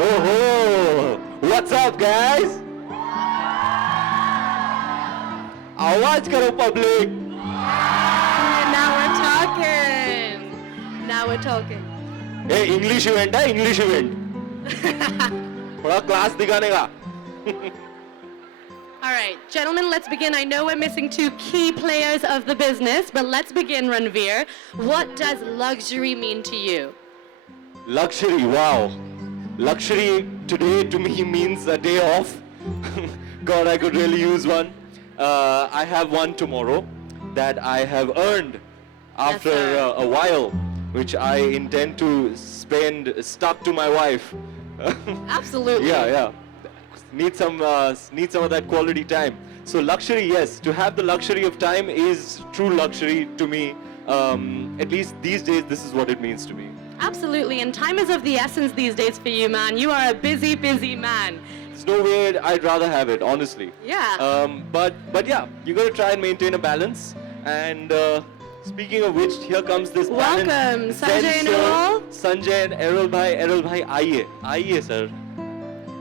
Oh, what's up, guys? आवाज करो public. Now we're talking. Now we're talking. Hey, English event है, English event. थोड़ा class दिखाने का. All right, gentlemen, let's begin. I know we're missing two key players of the business, but let's begin, Ranveer. What does luxury mean to you? Luxury, wow. Luxury today to me means a day off. God, I could really use one. I have one tomorrow that I have earned after Yes, a while, which I intend to spend stuck to my wife. Absolutely. Yeah. Need some of that quality time. So luxury, yes. To have the luxury of time is true luxury to me. At least these days, this is what it means to me. Absolutely, and time is of the essence these days for you, man. You are a busy, busy man. There's no way I'd rather have it, honestly. Yeah. But yeah, you got to try and maintain a balance. And speaking of which, here comes this balance. Welcome, Sanjay and Errol. Sanjay and Errol bhai, आइए sir.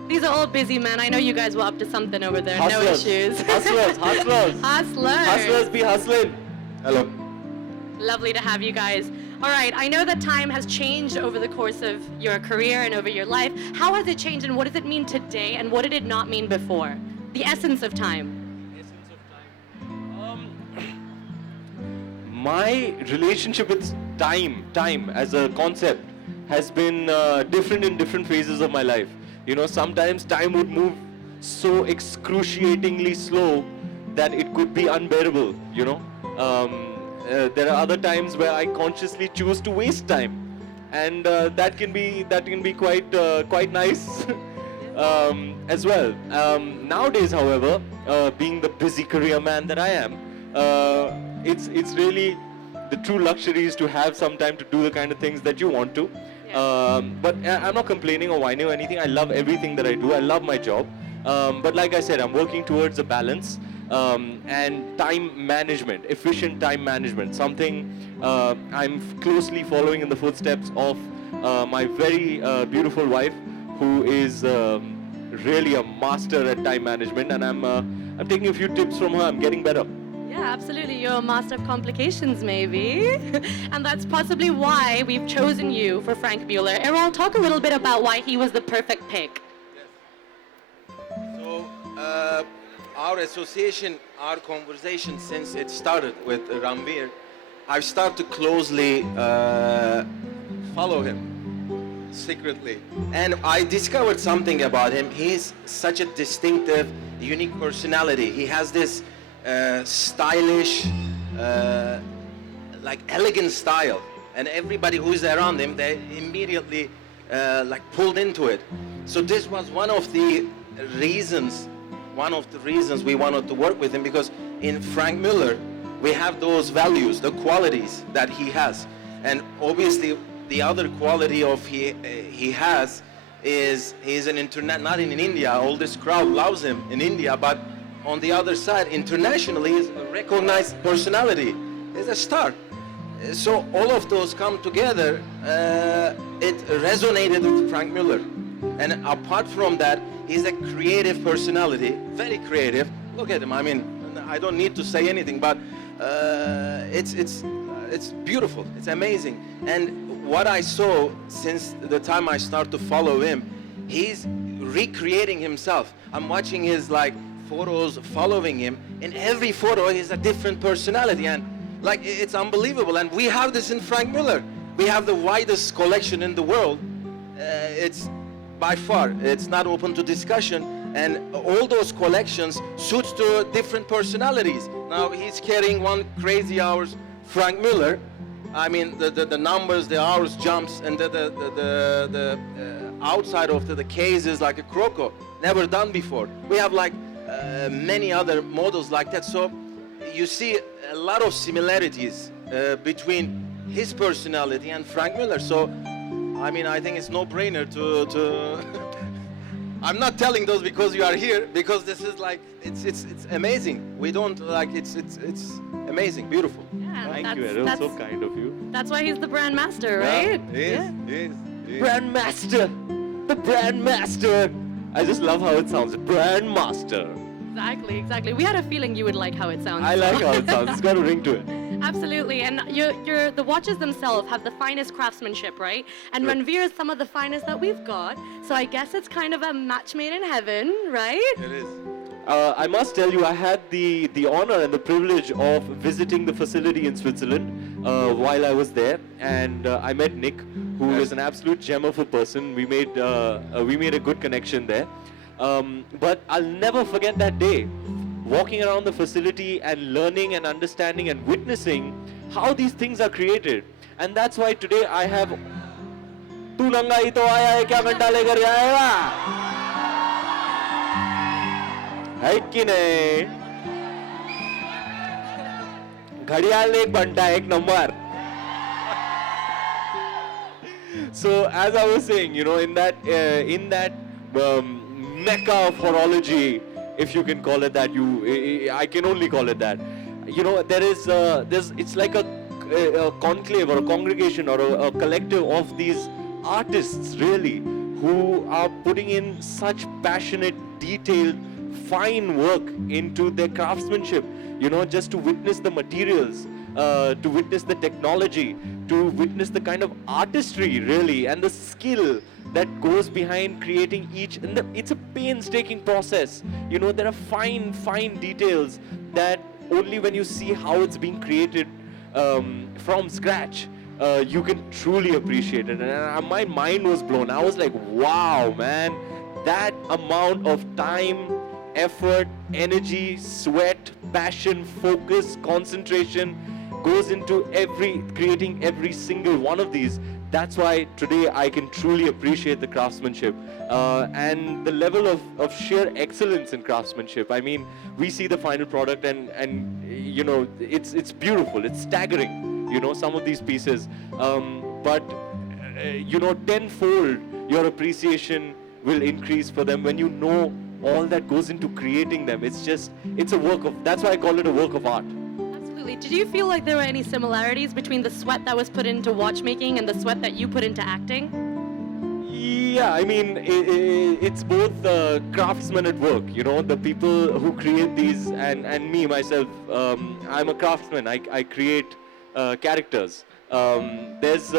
These are all busy men. I know you guys were up to something over there. Hustlers. No issues. Hustlers. Hustlers. Hustlers be hustling. Hello. Lovely to have you guys. All right, I know that time has changed over the course of your career and over your life. How has it changed and what does it mean today and what did it not mean before? The essence of time. My relationship with time as a concept has been different in different phases of my life. You know, sometimes time would move so excruciatingly slow that it could be unbearable, you know. There are other times where I consciously choose to waste time, and that can be quite nice as well. Nowadays, however, being the busy career man that I am, it's really the true luxury is to have some time to do the kind of things that you want to. But I'm not complaining or whining or anything. I love everything that I do. I love my job. But like I said, I'm working towards a balance and time management, efficient time management. Something I'm closely following in the footsteps of my very beautiful wife, who is really a master at time management. And I'm taking a few tips from her. I'm getting better. Yeah, absolutely. You're a master of complications, maybe. And that's possibly why we've chosen you for Franck Muller. Errol, talk a little bit about why he was the perfect pick. So, our association, our conversation since it started with Ranveer, I've started to closely follow him secretly. And I discovered something about him. He's such a distinctive, unique personality. He has this stylish, like elegant style, and everybody who is around him, they immediately like pulled into it. So this was one of the reasons we wanted to work with him, because in Franck Muller we have those values, the qualities that he has, and obviously the other quality of he has is he's an internet, not in India, all this crowd loves him in India, but on the other side, internationally, is a recognized personality. He's a star. So all of those come together. It resonated with Franck Muller. And apart from that, he's a creative personality, very creative. Look at him. I mean, I don't need to say anything, but it's beautiful. It's amazing. And what I saw since the time I started to follow him, he's recreating himself. I'm watching his photos following him. In every photo he's a different personality, and it's unbelievable. And we have this in Franck Muller. We have the widest collection in the world. It's by far, it's not open to discussion, and all those collections suits to different personalities. Now he's carrying one crazy hours Franck Muller. I mean, the numbers, the hours jumps, and the outside of the case is like a croco, never done before. We have many other models like that. So you see a lot of similarities between his personality and Franck Muller. So I mean, I think it's no-brainer to I'm not telling those because you are here, because this is it's amazing. We don't it's amazing, beautiful. Yeah, Thank you, Errol. So kind of you. That's why he's the brand master, right? Yeah, he is. Brand master, the brand master. I just love how it sounds. Brand master. Exactly, exactly. We had a feeling you would like how it sounds. I like how it sounds. It's got a ring to it. Absolutely, and the watches themselves have the finest craftsmanship, right? And Right. Ranveer is some of the finest that we've got. So I guess it's kind of a match made in heaven, right? It is. I must tell you, I had the honor and the privilege of visiting the facility in Switzerland while I was there, and I met Nick, who is an absolute gem of a person. We made a good connection there. But I'll never forget that day, walking around the facility and learning and understanding and witnessing how these things are created. And that's why today I have. तू नंगा ही तो आया है, क्या घंटा लेकर जाएगा? है कि नहीं? घड़ियाल एक घंटा एक number. So as I was saying, you know, in that mecca of horology, if you can call it that, I can only call it that. You know, it's like a conclave or a congregation or a collective of these artists, really, who are putting in such passionate, detailed, fine work into their craftsmanship. You know, just to witness the materials, to witness the technology, to witness the kind of artistry, really, and the skill that goes behind creating each. And it's a painstaking process. You know, there are fine details that only when you see how it's being created from scratch, you can truly appreciate it. And my mind was blown. I was like, wow, man, that amount of time, effort, energy, sweat, passion, focus, concentration goes into creating every single one of these. That's why today I can truly appreciate the craftsmanship and the level of sheer excellence in craftsmanship. I mean, we see the final product and you know, it's beautiful, it's staggering, you know, some of these pieces. But you know, tenfold your appreciation will increase for them when you know all that goes into creating them. It's a work of, that's why I call it a work of art. Absolutely. Did you feel like there were any similarities between the sweat that was put into watchmaking and the sweat that you put into acting? Yeah, I mean, it's both craftsmen at work, you know, the people who create these, and me, myself, I'm a craftsman, I create characters. There's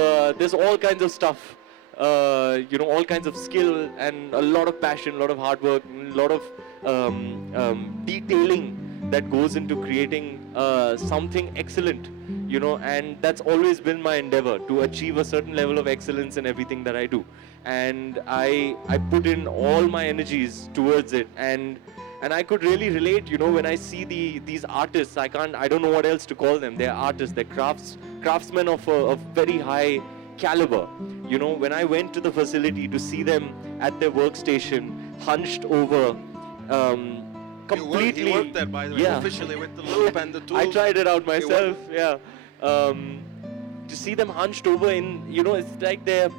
all kinds of stuff, you know, all kinds of skill and a lot of passion, a lot of hard work, a lot of detailing that goes into creating something excellent, you know, and that's always been my endeavor, to achieve a certain level of excellence in everything that I do. And I put in all my energies towards it, and I could really relate, you know, when I see these artists. I don't know what else to call them. They're artists, they're craftsmen of very high caliber. You know, when I went to the facility to see them at their workstation, hunched over, completely. He worked there, by the way, officially, with the loop and the tools. I tried it out myself, yeah. To see them hunched over in, you know, it's like they're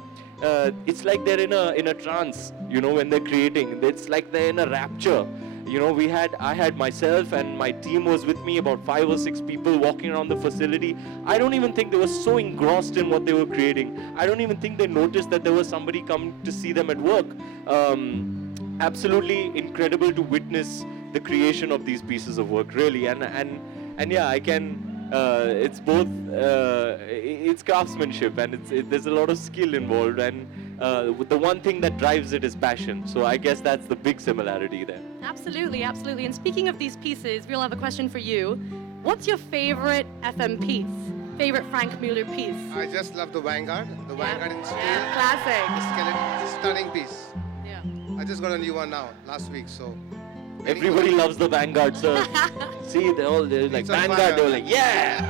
in a trance, you know, when they're creating. It's like they're in a rapture. You know, I had myself and my team was with me, about 5 or 6 people walking around the facility. I don't even think they were so engrossed in what they were creating. I don't even think they noticed that there was somebody coming to see them at work. Absolutely incredible to witness the creation of these pieces of work, really. And yeah, I can. It's both. It's craftsmanship, and there's a lot of skill involved, and the one thing that drives it is passion. So I guess that's the big similarity there. Absolutely, absolutely. And speaking of these pieces, we'll have a question for you. What's your favorite FM piece? Favorite Franck Muller piece? I just love the Vanguard. The Vanguard in steel. Yeah, classic. Skeleton, stunning piece. Yeah. I just got a new one now, last week, so. very Everybody good. loves the Vanguard, sir. See, they're like It's on Vanguard. fire. They were like, yeah.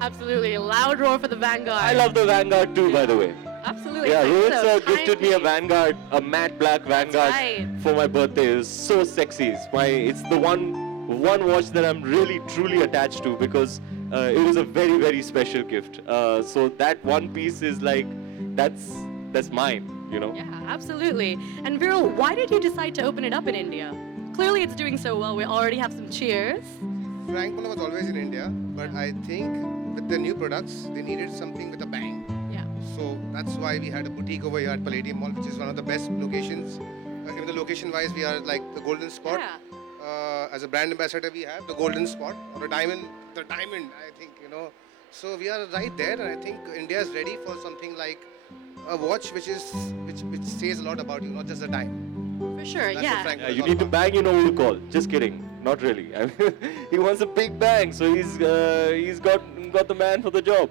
Absolutely. A loud roar for the Vanguard. I love the Vanguard too, by the way. Absolutely. Yeah, Thanks, Rohit so sir gifted me a kindly. Vanguard, a matte black Vanguard right. for my birthday. It was so sexy. It's the one watch that I'm really truly attached to, because it was a very, very special gift. So that one piece is like, that's mine, you know. Yeah, absolutely. And Viral, why did you decide to open it up in India? Clearly it's doing so well. We already have some cheers. Franck Muller was always in India, but I think with the new products, they needed something with a bang. Yeah. So So that's why we had a boutique over here at Palladium Mall, which is one of the best locations. Even the location-wise, we are like the golden spot. Yeah. As a brand ambassador, we have the golden spot or a diamond. The diamond, I think, you know. So we are right there, and I think India is ready for something like a watch which says a lot about you, not just the time. For sure, That's yeah. what Franck Yeah, was you all need to about. bang, you know who to call. Just kidding. Not really. I mean, he wants a big bang, so he's got the man for the job.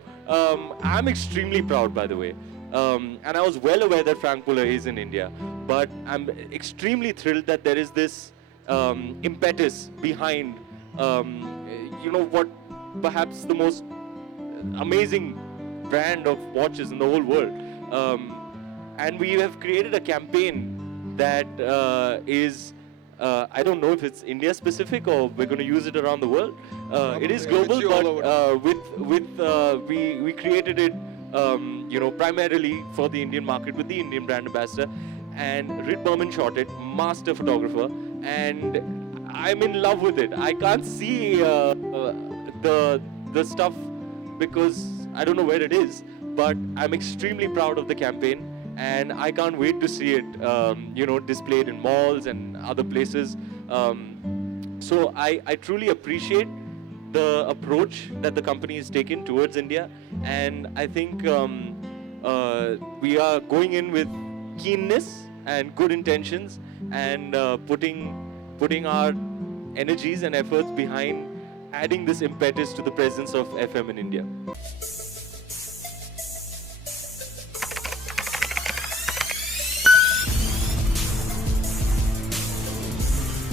I'm extremely proud, by the way. And I was well aware that Franck Muller is in India, but I'm extremely thrilled that there is this impetus behind, you know, what perhaps the most amazing brand of watches in the whole world. And we have created a campaign that is, I don't know if it's India specific or we're going to use it around the world. It is global, but we created it, you know, primarily for the Indian market with the Indian brand ambassador. And Rit Berman shot it, master photographer, and I'm in love with it. I can't see the stuff because I don't know where it is, but I'm extremely proud of the campaign, and I can't wait to see it, you know, displayed in malls and other places. So I truly appreciate the approach that the company has taken towards India, and I think we are going in with keenness and good intentions, and putting our energies and efforts behind adding this impetus to the presence of FM in India.